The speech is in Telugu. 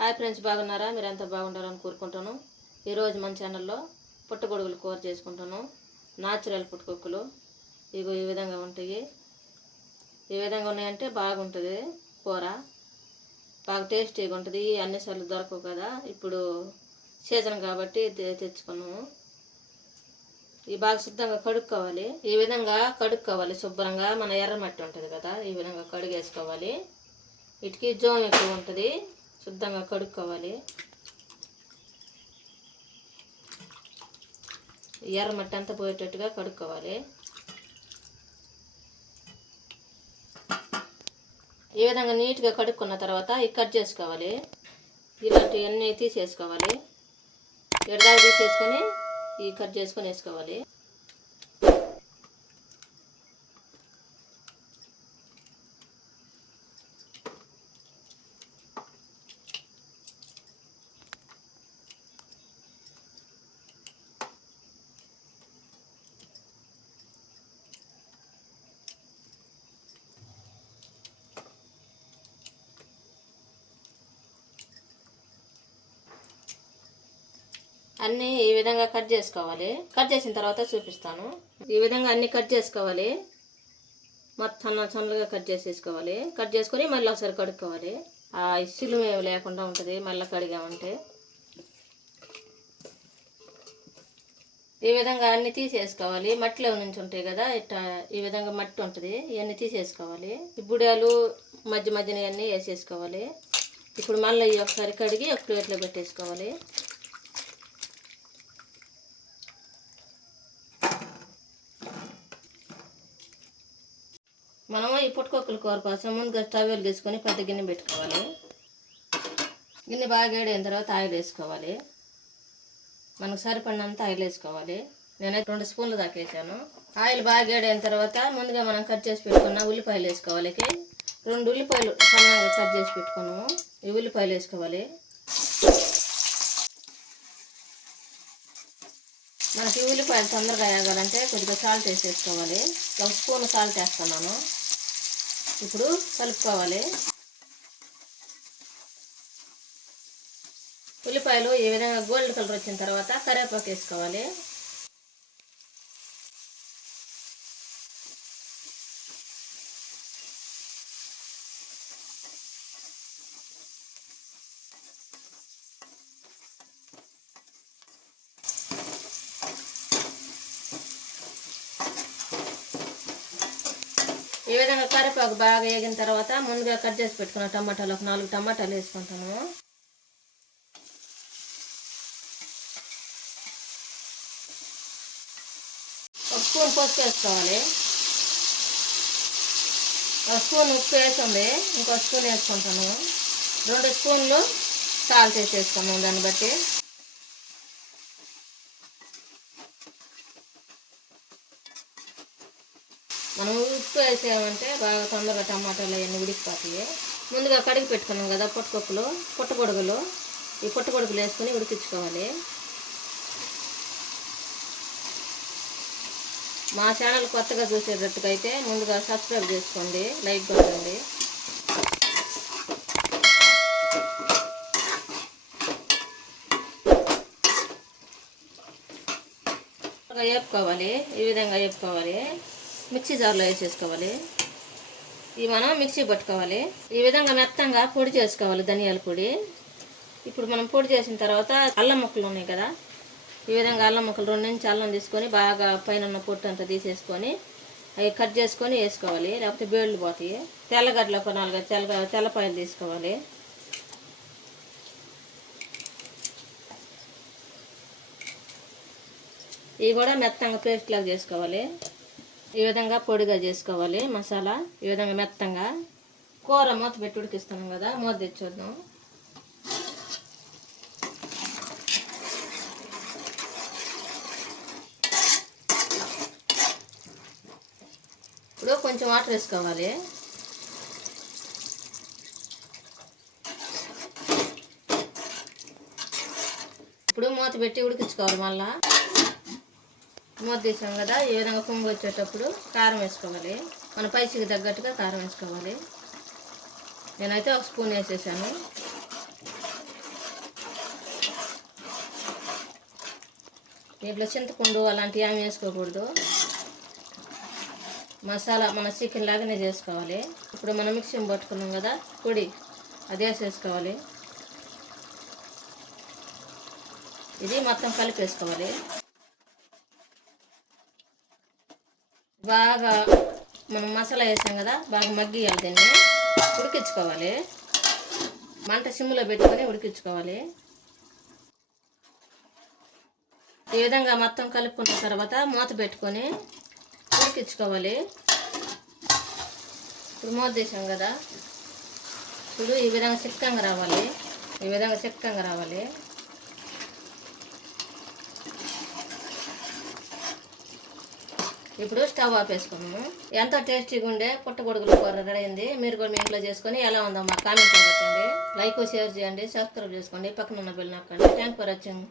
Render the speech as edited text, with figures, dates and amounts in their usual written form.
హాయ్ ఫ్రెండ్స్, బాగున్నారా? మీరంతా బాగుండాలని కోరుకుంటాను. ఈరోజు మన ఛానల్లో పుట్టగొడుగులు కూర చేసుకుంటాను. న్యాచురల్ పుట్టగొడుగులు ఇగో ఈ విధంగా ఉంటాయి. ఈ విధంగా ఉన్నాయంటే బాగుంటుంది కూర, బాగా టేస్టీగా ఉంటుంది. అన్నిసార్లు దొరకవు కదా, ఇప్పుడు సీజన్ కాబట్టి తెచ్చుకున్నాము. ఇవి బాగా శుద్ధంగా కడుక్కోవాలి. ఈ విధంగా కడుక్కోవాలి శుభ్రంగా. మన ఎర్రమట్టి ఉంటుంది కదా, ఈ విధంగా కడిగేసుకోవాలి. వీటికి జోం ఎక్కువ ఉంటుంది, శుద్ధంగా కడుక్కోవాలి. ఎర్రమట్టి అంతా పోయేటట్టుగా కడుక్కోవాలి. ఈ విధంగా నీట్గా కడుక్కున్న తర్వాత ఇవి కట్ చేసుకోవాలి. ఇలాంటివన్నీ తీసేసుకోవాలి. ఎడదాగా తీసేసుకొని ఇవి కట్ చేసుకొని వేసుకోవాలి. అన్నీ ఈ విధంగా కట్ చేసుకోవాలి. కట్ చేసిన తర్వాత చూపిస్తాను. ఈ విధంగా అన్నీ కట్ చేసుకోవాలి. మొత్తం సన్నగా కట్ చేసేసుకోవాలి. కట్ చేసుకొని మళ్ళీ ఒకసారి కడుక్కోవాలి. ఆ ఇసులు ఏమి లేకుండా ఉంటుంది మళ్ళీ కడిగామంటే. ఈ విధంగా అన్నీ తీసేసుకోవాలి. మట్టిలో నుంచి ఉంటాయి కదా, ఇట్లా ఈ విధంగా మట్టి ఉంటుంది, ఇవన్నీ తీసేసుకోవాలి. ఈ బుడాలు మధ్య మధ్యన ఇవన్నీ వేసేసుకోవాలి. ఇప్పుడు మళ్ళీ ఒకసారి కడిగి ఒక ప్లేట్లో పెట్టేసుకోవాలి. మనము ఈ పుట్టకొక్కల కూర కోసం ముందుగా స్టవ్ వెలిగించుకొని పెద్ద గిన్నె పెట్టుకోవాలి. గిన్నె బాగా వేడైన తర్వాత ఆయిల్ వేసుకోవాలి. మనకు సరిపడినంత ఆయిల్ వేసుకోవాలి. నేనైతే 2 స్పూన్లు దాకా వేసాను. ఆయిల్ బాగా వేడైన తర్వాత ముందుగా మనం కట్ చేసి పెట్టుకున్న ఉల్లిపాయలు వేసుకోవాలి. 2 ఉల్లిపాయలు సన్నగా కట్ చేసి పెట్టుకున్నాము. ఈ ఉల్లిపాయలు వేసుకోవాలి. మనకి ఉల్లిపాయలు తొందరగా వేగాలంటే కొద్దిగా సాల్ట్ వేసేసుకోవాలి. 1 స్పూన్ సాల్ట్ వేస్తున్నాను. ఇప్పుడు కలుపుకోవాలి. ఉల్లిపాయలు ఈ విధంగా గోల్డ్ కలర్ వచ్చిన తర్వాత కరివేపాకు వేసుకోవాలి. ఈ విధంగా కరివేపాకు బాగా వేగిన తర్వాత ముందుగా కట్ చేసి పెట్టుకున్న టమాటాలు ఒక 4 టమాటాలు వేసుకుంటాను. ఒక స్పూన్ పసుపు వేసుకోవాలి. 1 స్పూన్ ఉప్పు వేసింది, ఇంకో స్పూన్ వేసుకుంటాను. 2 స్పూన్లు సాల్ట్ వేసేసుకున్నాను. దాన్ని బట్టి మనం ఉప్పు వేసామంటే బాగా తొందరగా టమాటాలు అవన్నీ ఉడికిపోతాయి. ముందుగా కడిగి పెట్టుకున్నాం కదా పుట్టగొడుగులు, ఈ పుట్టగొడుగులు వేసుకొని ఉడికించుకోవాలి. మా ఛానల్ కొత్తగా చూసేటట్టుగా అయితే ముందుగా సబ్స్క్రైబ్ చేసుకోండి, లైక్ కొట్టండి. వేపుకోవాలి. ఈ విధంగా వేపుకోవాలి. మిక్సీ జార్లో వేసేసుకోవాలి. ఇవి మనం మిక్సీ పట్టుకోవాలి. ఈ విధంగా మెత్తంగా పొడి చేసుకోవాలి ధనియాల పొడి. ఇప్పుడు మనం పొడి చేసిన తర్వాత అల్లం ముక్కలు ఉన్నాయి కదా, ఈ విధంగా అల్లం ముక్కలు 2 నుంచి అల్లం తీసుకొని బాగా పైన ఉన్న పొట్టు అంతా తీసేసుకొని అవి కట్ చేసుకొని వేసుకోవాలి, లేకపోతే బేళ్ళు పోతాయి. తెల్లగడ్డలు ఒక 4 తెల్లపాయలు తీసుకోవాలి. ఇవి కూడా మెత్తంగా పేస్ట్ లాగా చేసుకోవాలి. ఈ విధంగా పొడిగా చేసుకోవాలి మసాలా. ఈ విధంగా మెత్తంగా కూర మూత పెట్టి ఉడికిస్తున్నాం కదా, మూత తెచ్చొద్దాం. ఇప్పుడు కొంచెం వాటర్ వేసుకోవాలి. ఇప్పుడు మూత పెట్టి ఉడికించుకోవాలి. మళ్ళా మూత తీసాం కదా, ఈ విధంగా పొంగు వచ్చేటప్పుడు కారం వేసుకోవాలి. మన పైసకి తగ్గట్టుగా కారం వేసుకోవాలి. నేనైతే 1 స్పూన్ వేసేసాను. దీంట్లో చింతపండు అలాంటివి ఏమి వేసుకోకూడదు. మసాలా మన చికెన్ లాగానే చేసుకోవాలి. ఇప్పుడు మనం మిక్సీ పట్టుకున్నాం కదా పొడి, అది వేసేసుకోవాలి. ఇది మొత్తం కలిపేసుకోవాలి. బాగా మనం మసాలా వేసాం కదా, బాగా మగ్గియాలి. దీన్ని ఉడికించుకోవాలి. మంట సిమ్లో పెట్టుకొని ఉడికించుకోవాలి. ఈ విధంగా మొత్తం కలుపుకున్న తర్వాత మూత పెట్టుకొని ఉడికించుకోవాలి. ఇప్పుడు మూత తీసాం కదా, ఇప్పుడు ఈ విధంగా చిక్కగా రావాలి. ఈ విధంగా చిక్కగా రావాలి. ఇప్పుడు స్టవ్ ఆపేసుకున్నాము. ఎంతో టేస్టీగా ఉండే పుట్టగొడుగుల కూర రెడీ అయింది. మీరు కూడా మీ ఇంట్లో చేసుకొని ఎలా ఉందో మా కామెంట్లో పెట్టండి. లైక్ షేర్ చేయండి, సబ్స్క్రైబ్ చేసుకోండి, పక్కన ఉన్న బెల్ నొక్కండి. Thank for watching.